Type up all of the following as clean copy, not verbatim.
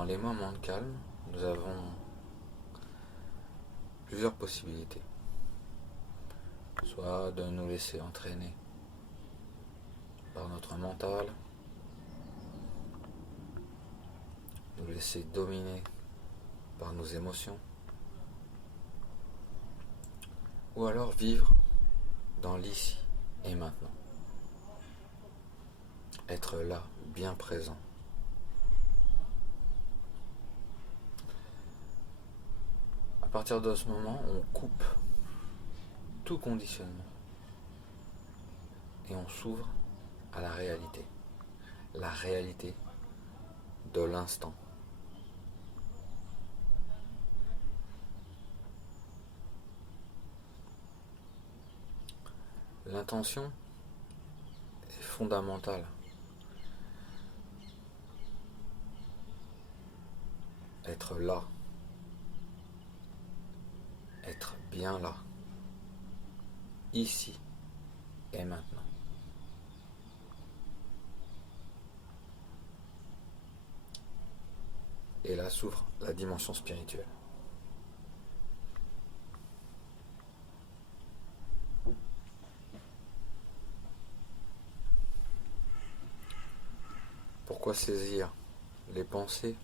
Dans les moments de calme, nous avons plusieurs possibilités. Soit de nous laisser entraîner par notre mental, nous laisser dominer par nos émotions, ou alors vivre dans l'ici et maintenant. Être là, bien présent. À partir de ce moment, on coupe tout conditionnement et on s'ouvre à la réalité de l'instant. L'intention est fondamentale. Être là, être bien là, ici et maintenant. Et là s'ouvre la dimension spirituelle. Pourquoi saisir les pensées,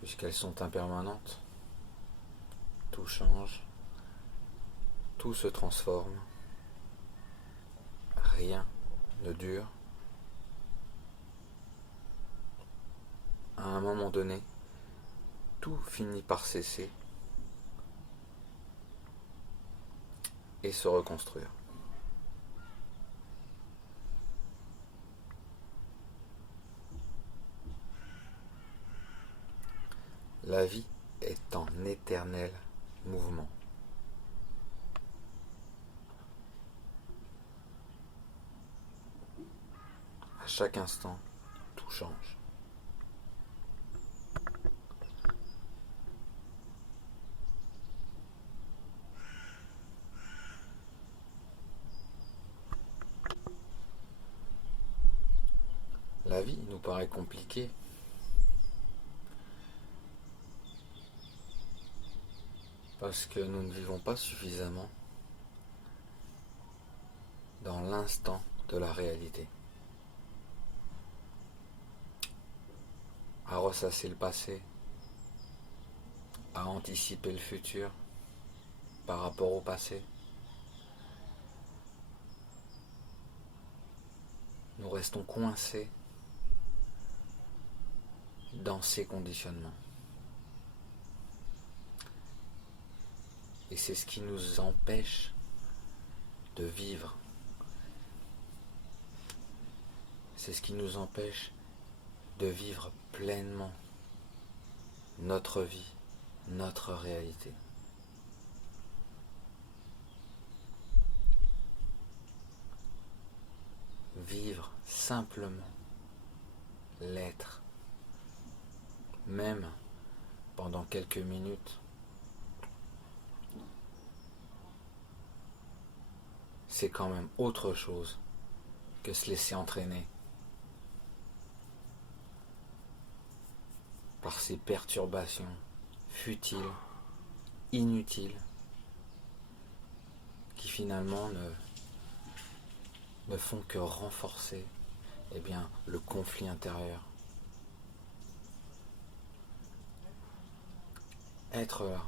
puisqu'elles sont impermanentes? Tout change, tout se transforme, rien ne dure. À un moment donné, tout finit par cesser et se reconstruire. La vie est en éternel mouvement. À chaque instant, tout change. La vie nous paraît compliquée. Parce que nous ne vivons pas suffisamment dans l'instant de la réalité. À ressasser le passé, à anticiper le futur par rapport au passé. Nous restons coincés dans ces conditionnements. Et c'est ce qui nous empêche de vivre. C'est ce qui nous empêche de vivre pleinement notre vie, notre réalité. Vivre simplement l'être, même pendant quelques minutes, c'est quand même autre chose que se laisser entraîner par ces perturbations futiles, inutiles, qui finalement ne font que renforcer le conflit intérieur. Être là,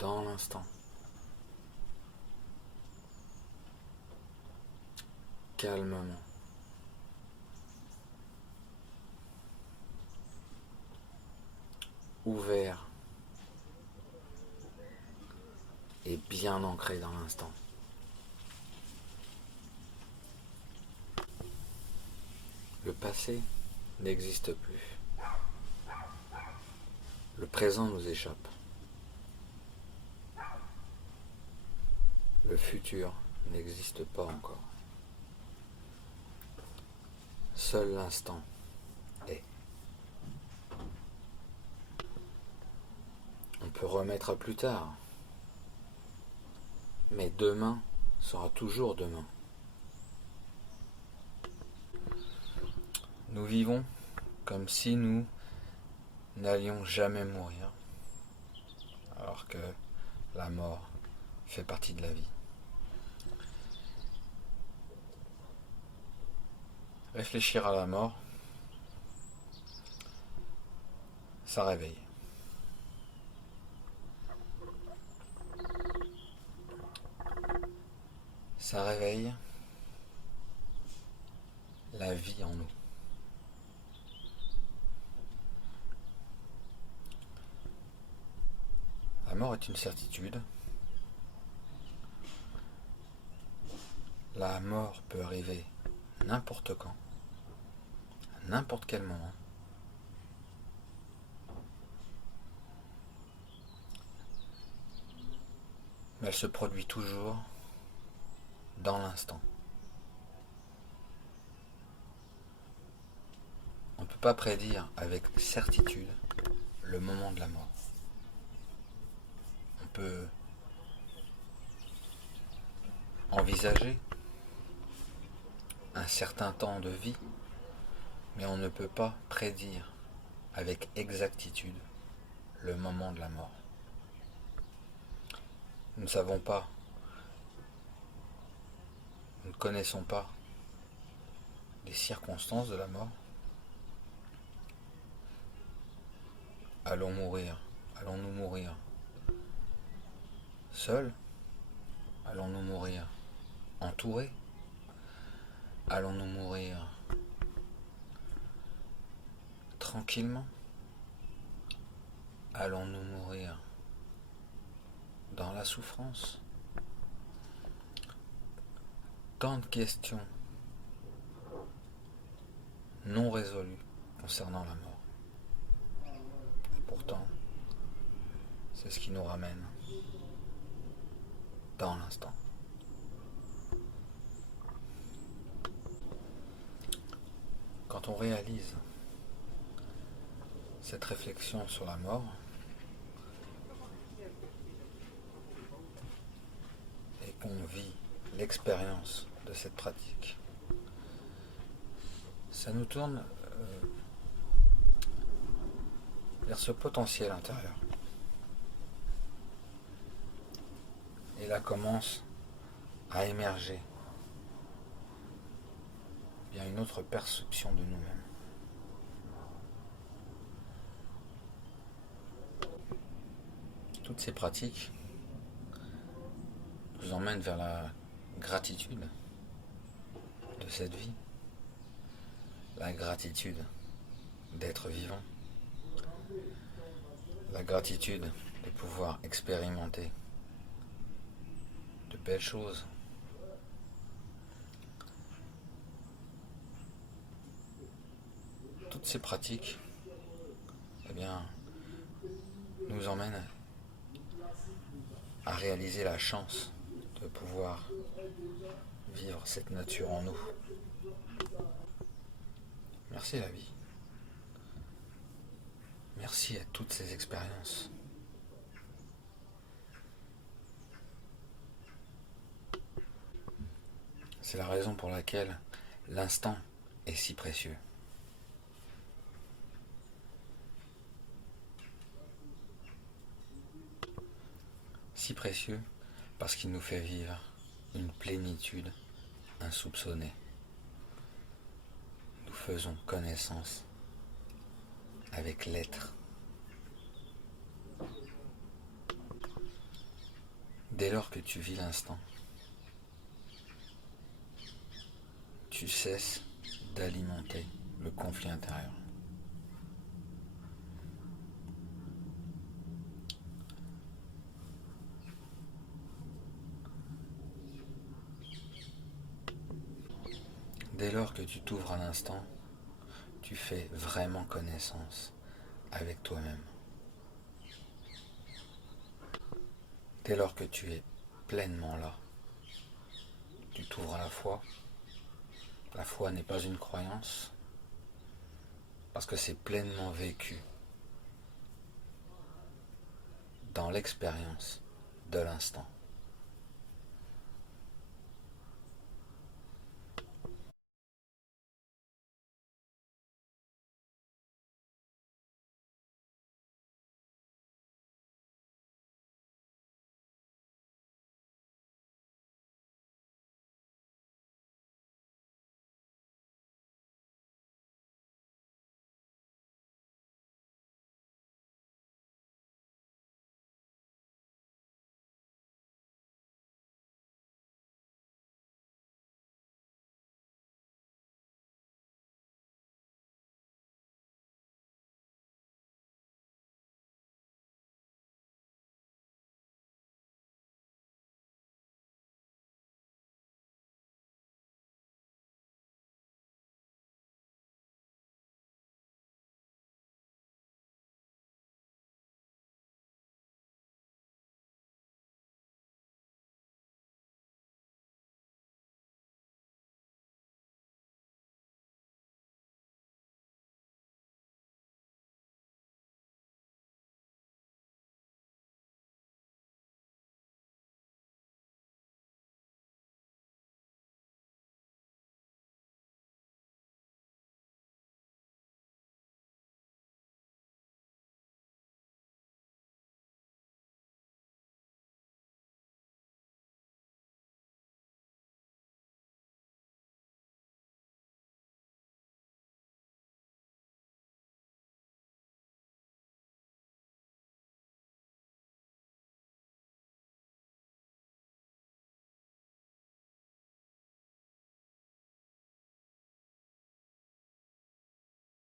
dans l'instant. Calmement. Ouvert. Et bien ancré dans l'instant. Le passé n'existe plus. Le présent nous échappe. Le futur n'existe pas encore. Seul l'instant est. On peut remettre à plus tard, mais demain sera toujours demain. Nous vivons comme si nous n'allions jamais mourir, alors que la mort fait partie de la vie. Réfléchir à la mort, ça réveille. Ça réveille la vie en nous. La mort est une certitude. La mort peut arriver n'importe quand, à n'importe quel moment. Mais elle se produit toujours dans l'instant. On ne peut pas prédire avec certitude le moment de la mort. On peut envisager un certain temps de vie, mais on ne peut pas prédire avec exactitude le moment de la mort. Nous ne savons pas, nous ne connaissons pas les circonstances de la mort. Allons-nous mourir seuls? Allons-nous mourir entourés? Allons-nous mourir tranquillement? Allons-nous mourir dans la souffrance? Tant de questions non résolues concernant la mort. Et pourtant, c'est ce qui nous ramène dans l'instant. Quand on réalise cette réflexion sur la mort, et qu'on vit l'expérience de cette pratique, ça nous tourne vers ce potentiel intérieur. Et là commence à émerger bien une autre perception de nous-mêmes. Toutes ces pratiques nous emmènent vers la gratitude de cette vie, la gratitude d'être vivant, la gratitude de pouvoir expérimenter de belles choses. Toutes ces pratiques, eh bien, nous emmènent à réaliser la chance de pouvoir vivre cette nature en nous. Merci la vie. Merci à toutes ces expériences. C'est la raison pour laquelle l'instant est si précieux. Si précieux parce qu'il nous fait vivre une plénitude insoupçonnée. Nous faisons connaissance avec l'être. Dès lors que tu vis l'instant, tu cesses d'alimenter le conflit intérieur. Dès lors que tu t'ouvres à l'instant, tu fais vraiment connaissance avec toi-même. Dès lors que tu es pleinement là, tu t'ouvres à la foi. La foi n'est pas une croyance, parce que c'est pleinement vécu dans l'expérience de l'instant.